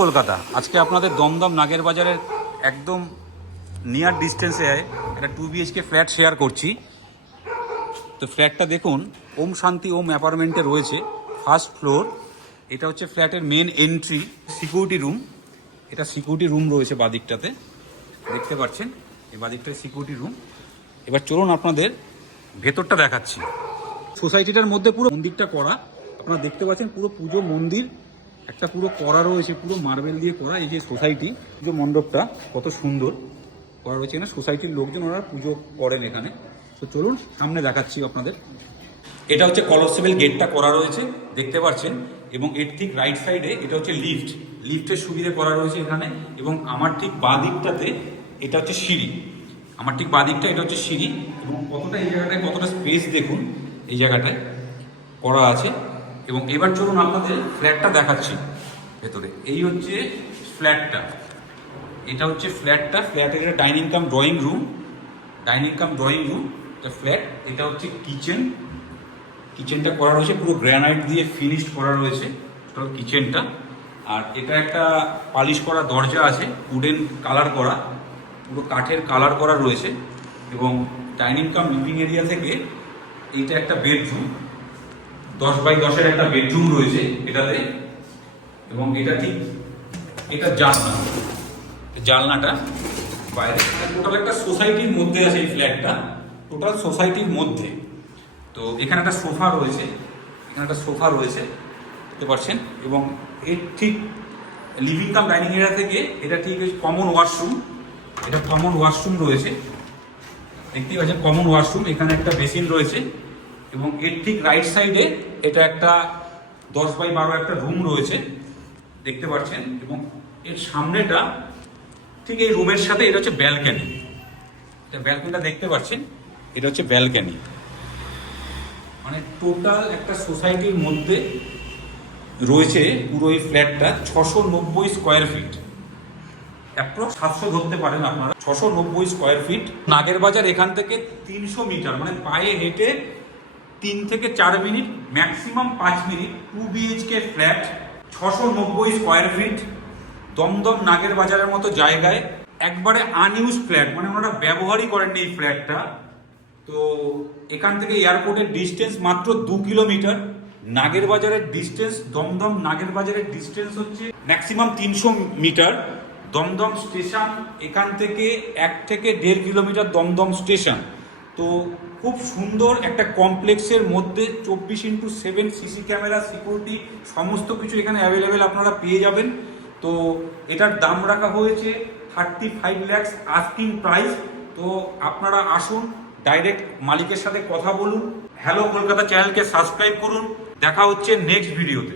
কলকাতা আজকে আপনাদের দমদম নাগের বাজারের একদম নিয়ার ডিস্টেন্সে একটা 2 BHK ফ্ল্যাট শেয়ার করছি। তো ফ্ল্যাটটা দেখুন, ওম শান্তি ওম অ্যাপার্টমেন্টে রয়েছে, ফার্স্ট ফ্লোর। এটা হচ্ছে ফ্ল্যাটের মেন এন্ট্রি, সিকিউরিটি রুম। এটা সিকিউরিটি রুম রয়েছে বাদিকটাতে, দেখতে পাচ্ছেন এই বাদিকটায় সিকিউরিটি রুম। এবার চলুন আপনাদের ভেতরটা দেখাচ্ছি। সোসাইটিটার মধ্যে পুরো মন্দিরটা করা, আপনারা দেখতে পাচ্ছেন পুরো পুজো মন্দির একটা পুরো করা রয়েছে, পুরো মার্বেল দিয়ে করা। এই যে সোসাইটি পুজো মণ্ডপটা কত সুন্দর করা রয়েছে, এখানে সোসাইটির লোকজন ওরা পুজো করেন এখানে। তো চলুন সামনে দেখাচ্ছি আপনাদের। এটা হচ্ছে কলসেবল গেটটা করা রয়েছে, দেখতে পাচ্ছেন। এবং এর ঠিক রাইট সাইডে এটা হচ্ছে লিফট, লিফটের সুবিধে করা রয়েছে এখানে। এবং আমার ঠিক বাঁ দিকটাতে এটা হচ্ছে সিঁড়ি, আমার ঠিক বাঁ দিকটা এটা হচ্ছে সিঁড়ি। এবং কতটা এই জায়গাটায় কতটা স্পেস দেখুন এই জায়গাটায় করা আছে। এবং এবার চলুন আপনাদের ফ্ল্যাটটা দেখাচ্ছি ভেতরে। এই হচ্ছে ফ্ল্যাটটা, এটা হচ্ছে ফ্ল্যাটটা। ফ্ল্যাটের এটা ডাইনিং কাম ড্রয়িং রুম, ডাইনিং কাম ড্রয়িং রুম এটা ফ্ল্যাট। এটা হচ্ছে কিচেন, কিচেনটা করা রয়েছে পুরো গ্রানাইট দিয়ে ফিনিশড করা রয়েছে টোটাল কিচেনটা। আর এটা একটা পালিশ করা দরজা আছে, উডেন কালার করা, পুরো কাঠের কালার করা রয়েছে। এবং ডাইনিং কাম লিভিং এরিয়া থেকে এইটা একটা বেডরুম, 10x10-এর একটা বেডরুম রয়েছে এটাতে। এবং এটা ঠিক এটা জানলা, জানলাটা বাইরে। টোটাল একটা সোসাইটির মধ্যে আছে এই ফ্ল্যাটটা, টোটাল সোসাইটির মধ্যে। তো এখানে একটা সোফা রয়েছে, এখানে একটা সোফা রয়েছে দেখতে পাচ্ছেন। এবং এর ঠিক লিভিং কাম ডাইনিং এরিয়া থেকে এটা ঠিক কমন ওয়াশরুম, এটা কমন ওয়াশরুম রয়েছে, দেখতেই পাচ্ছেন কমন ওয়াশরুম। এখানে একটা বেসিন রয়েছে। এবং এর ঠিক রাইট সাইডে এটা একটা 10x12 একটা রুম রয়েছে, দেখতে পাচ্ছেন। এবং এর সামনেটা ঠিক এই রুমের সাথে এটা হচ্ছে ব্যালকনি, এটা ব্যালকনিটা দেখতে পাচ্ছেন, এটা হচ্ছে ব্যালকনি। মানে টোটাল একটা সোসাইটির মধ্যে রয়েছে পুরো এই ফ্ল্যাটটা 690 স্কোয়ার ফিট, অ্যাপ্রক্স 700 ধরতে পারেন আপনারা। 690 স্কোয়ার ফিট। নাগের বাজার এখান থেকে 300 মিটার, মানে পায়ে হেঁটে 3 থেকে 4 মিনিট, ম্যাক্সিমাম 5 মিনিট। 2 BHK flat, 690 square feet, Dum Dum নাগের বাজারের মতো জায়গায়, একবারে আনইউজ ফ্ল্যাট, মানে ওনারা ব্যবহারই করেননি এই ফ্ল্যাটটা। তো এখান থেকে এয়ারপোর্টের ডিস্টেন্স মাত্র 2 কিলোমিটার। নাগের বাজারের ডিস্টেন্স, দমদম নাগের বাজারের ডিস্টেন্স হচ্ছে ম্যাক্সিমাম 300 মিটার। দমদম স্টেশন এখান থেকে 1 থেকে 1.5 কিলোমিটার দমদম স্টেশন। তো খুব সুন্দর একটা কমপ্লেক্সের মধ্যে 24x7 সিসি ক্যামেরা, সিকিউরিটি, সমস্ত কিছু এখানে অ্যাভেলেবেল আপনারা পেয়ে যাবেন। তো এটার দাম রাখা হয়েছে 35 লাখ আস্কিং প্রাইস। তো আপনারা আসুন, ডাইরেক্ট মালিকের সাথে কথা বলুন। হ্যালো কলকাতা চ্যানেলকে সাবস্ক্রাইব করুন। দেখা হচ্ছে নেক্সট ভিডিওতে।